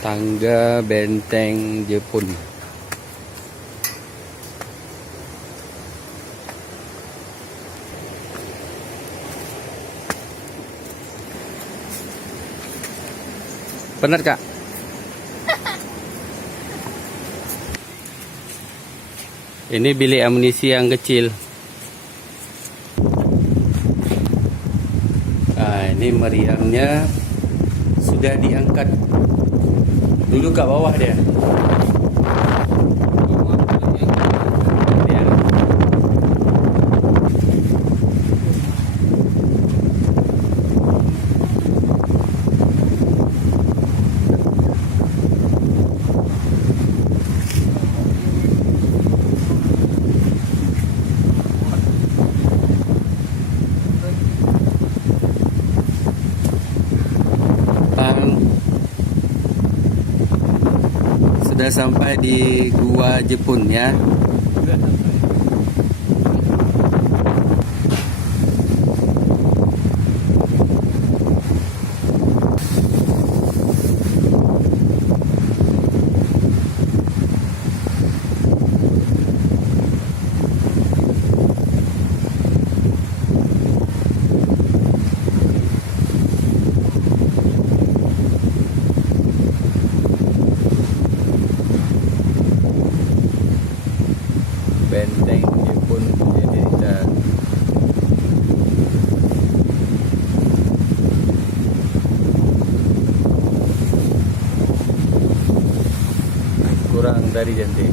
Tangga benteng Jepun. Benar Kak? Ini bilik amunisi yang kecil. Nah, ini meriamnya sudah diangkat. Dulu ke bawah dia. Sudah sampai di gua Jepun ya. Sudah sampai. Benteng Jepun didirikan. Kurang dari cantik.